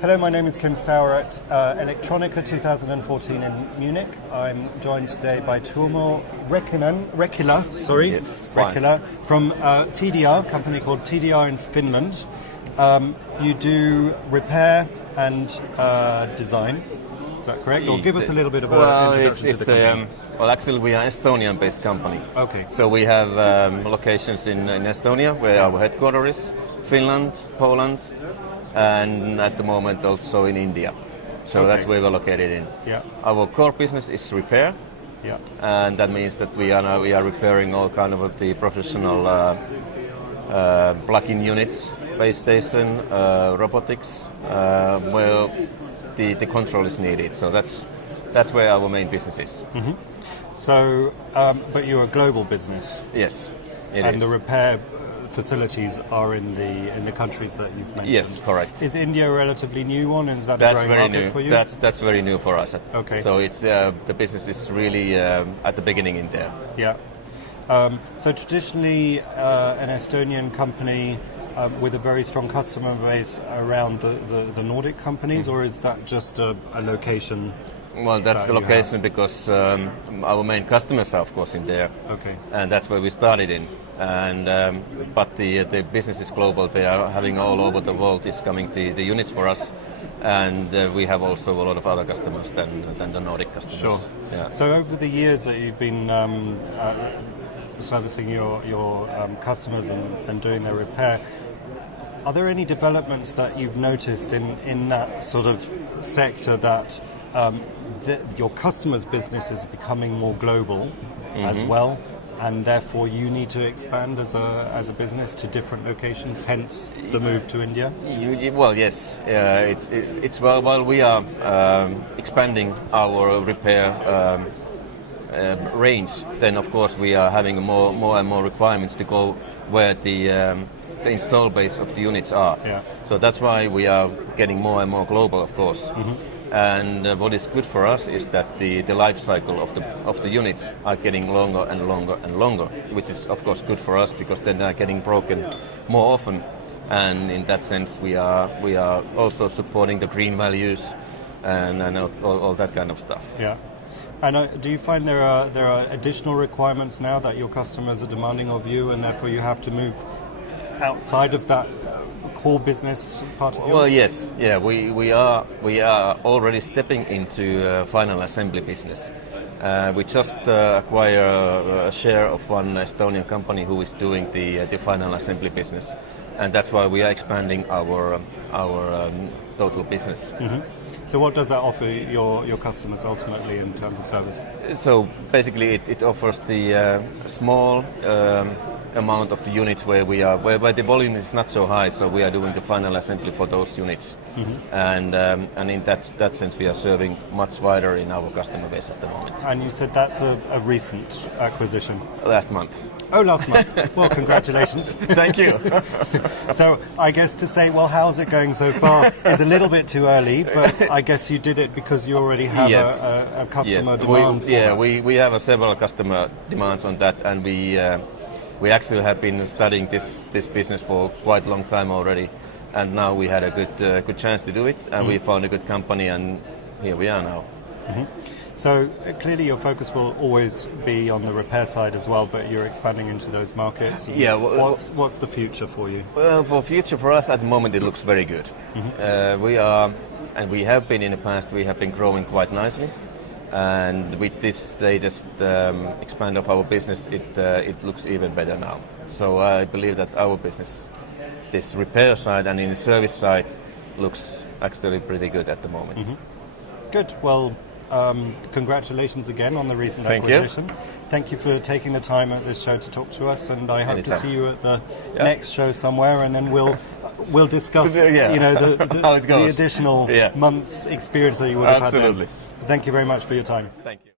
Hello, my name is Kim Sauer at Electronica 2014 in Munich. I'm joined today by Tuomo Rekilä, from TDR, a company called TDR in Finland. You do repair and design. Is that correct? Or give us a little bit of an introduction to the company. Well, actually, we are an Estonian-based company. Okay. So we have locations in Estonia, where our headquarters is, Finland, Poland, and at the moment also in India. So that's where we're located in. Yeah. Our core business is repair. Yeah. And that means that we are repairing all kind of the professional plug-in units, base station, robotics, where the control is needed. So that's where our main business is. Mm-hmm. So, but you're a global business. Yes, it is. And the repair facilities are in the countries that you've mentioned. Yes, correct. Is India a relatively new one? Is that a growing market for you? That's very new for us. Okay. So it's the business is really at the beginning in there. Yeah. So traditionally, an Estonian company with a very strong customer base around the Nordic companies, or is that just a location? Well, that's the location because our main customers are, of course, in there. Okay. And that's where we started in. And but the business is global. They are having all over the world is coming the units for us, and we have also a lot of other customers than the Nordic customers. Sure. Yeah. So over the years that you've been servicing your customers and doing their repair, are there any developments that you've noticed in that sort of sector that your customers' business is becoming more global as well, and therefore you need to expand as a business to different locations, hence the move to India? Well, yes. It's while we are expanding our repair range, then of course we are having more and more requirements to go where the install base of the units are. Yeah. So that's why we are getting more and more global, of course. Mm-hmm. And what is good for us is that the life cycle of the units are getting longer and longer and longer, which is of course good for us because then they are getting broken more often. And in that sense, we are also supporting the green values and all that kind of stuff. Yeah. And do you find there are additional requirements now that your customers are demanding of you, and therefore you have to move outside of that core business part of yours? Well, yes, yeah, we are already stepping into final assembly business. We just acquire a share of one Estonian company who is doing the final assembly business, and that's why we are expanding our total business. Mm-hmm. So what does that offer your customers ultimately in terms of service? So basically it offers the small amount of the units where the volume is not so high, so we are doing the final assembly for those units. Mm-hmm. And in that sense we are serving much wider in our customer base at the moment. And you said that's a recent acquisition? Last month. Oh, last month. Well, congratulations. Thank you. So I guess to say, well, how's it going so far is a little bit too early, but I guess you did it because you already have a customer demand for that. We have several customer demands on that, and we actually have been studying this business for quite a long time already, and now we had a good chance to do it, and we found a good company, and here we are now. Mm-hmm. So clearly your focus will always be on the repair side as well, but you're expanding into those markets. Yeah. What's the future for you? Well, for us at the moment it looks very good. Mm-hmm. We have been in the past. We have been growing quite nicely, and with this latest expand of our business, it looks even better now. So I believe that our business, this repair side and in the service side, looks actually pretty good at the moment. Mm-hmm. Good. Well. Congratulations again on the recent acquisition. Thank you for taking the time at this show to talk to us, and I hope to see you at the next show somewhere, and then we'll discuss the additional months experience that you would have had. Absolutely. Thank you very much for your time. Thank you.